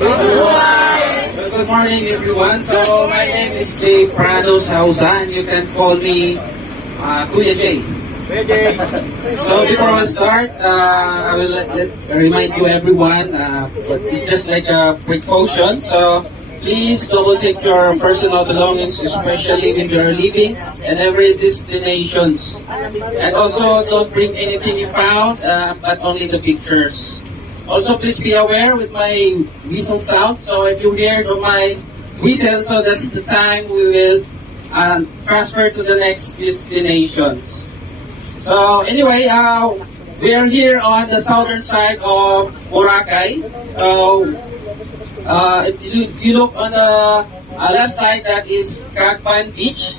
Well, good morning, everyone. So, my name is Jay Prado Sausa, and you can call me Kuya Jay. So, before we start, I will remind you, everyone, but it's just like a precaution. So, please double check your personal belongings, especially when you're leaving and every destinations. And also, don't bring anything you found, but only the pictures. Also, please be aware with my whistle sound. So if you hear my whistle, so that's the time we will transfer to the next destination. So anyway, we are here on the southern side of Boracay. So if you look on the left side, that is Crackpan Beach.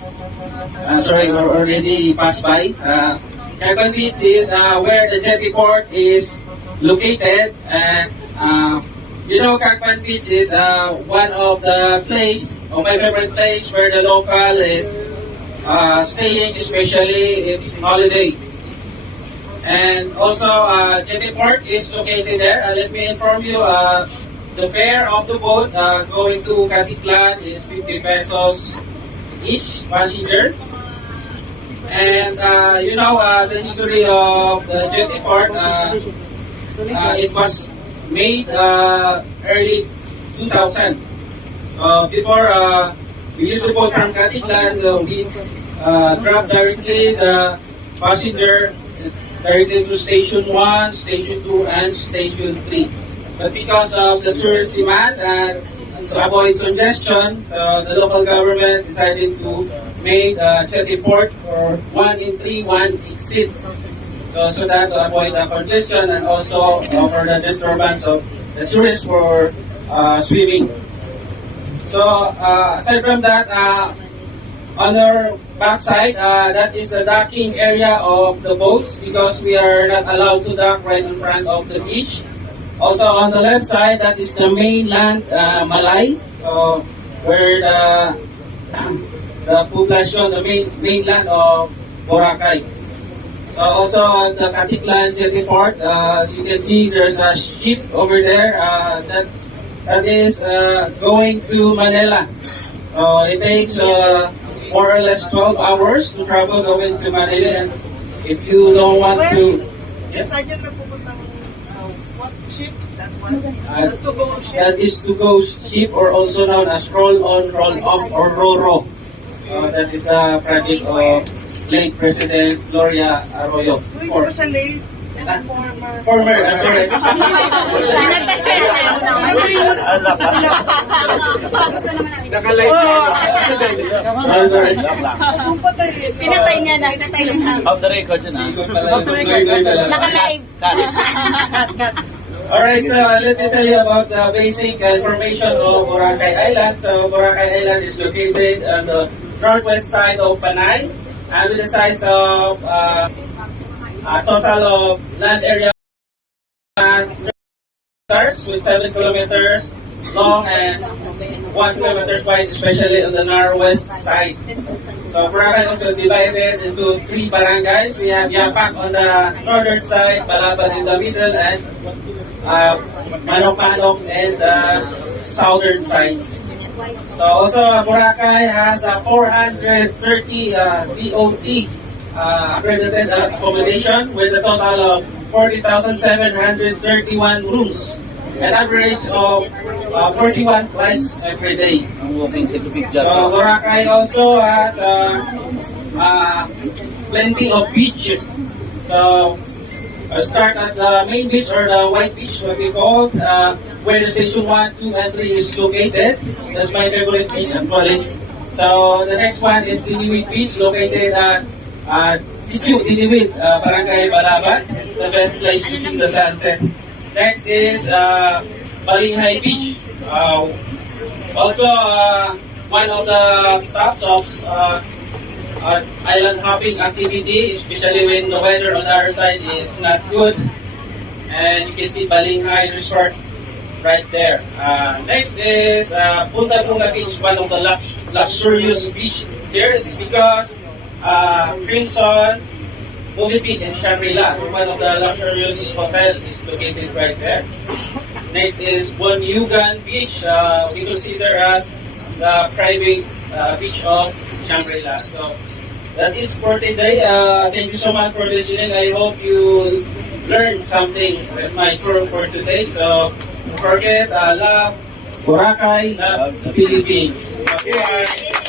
Sorry, we already passed by. Crackpan Beach is where the jetty port is located, and Crackpan Beach is one of the my favorite place where the local is staying, especially in holiday. And also, Jetty Port is located there. Let me inform you, the fare of the boat going to Caticlan is 50 pesos each passenger. And the history of the Jetty Port, it was made early 2000. Before, we used to go from Caticlan, we drop directly the passenger directly to Station 1, Station 2, and Station 3. But because of the tourist demand and to avoid congestion, the local government decided to make Jetty Port for 1 in 3, 1 exit. So that to avoid the congestion and also for the disturbance of the tourists for swimming. So aside from that, on our backside, that is the docking area of the boats because we are not allowed to dock right in front of the beach. Also on the left side, that is the mainland Malay, where the population, the mainland of Boracay. Also on the Caticlan Jetty Port, as you can see, there's a ship over there that is going to Manila. It takes more or less 12 hours to travel going to Manila. And if you don't want to, yes, what ship? That's one. To-go ship. that is to-go ship, or also known as roll-on, roll-off, or RoRo. That is the project of late President Gloria Arroyo. Uy, di ba siya late? Former, sorry. Gusto naman namin. Sorry. Kung patay. Pinatay niya na. Pinatay niya na. Off the record yun Naka-live. Alright, so let me tell you about the basic information of Boracay Island. So Boracay Island is located on the northwest side of Panay, and with a size of a total of land area with 7 kilometers long and 1 kilometer wide, especially on the northwest side. So Boracay also is divided into 3 barangays. We have Yapak on the northern side, Balaban in the middle, and Manok-Manok in the southern side. So also Boracay has 430 DOT accredited accommodation with a total of 40,731 rooms, an average of 41 flights every day. So Boracay also has plenty of beaches. So start at the main beach, or the white beach, what we call, where the station 1, 2, and 3 is located. That's my favorite beach actually. So the next one is Diniwit Beach, located at CQ Diniwit, Barangay Balaban. The best place to see the sunset. Next is Balinghay Beach. Also, one of the stops of island hopping activity, especially when the weather on our side is not good. And you can see Balinghay Resort right there. Next is Punta Bunga Beach, one of the luxurious beach here. It's because Crimson, Movie Beach, and Shangri-La, one of the luxurious hotel, is located right there. Next is Bonyugan Beach. We consider as the private beach of Shangri-La. So that is for today. Thank you so much for listening. I hope you learned something with my tour for today. So don't forget, love Boracay, love the Philippines. Okay.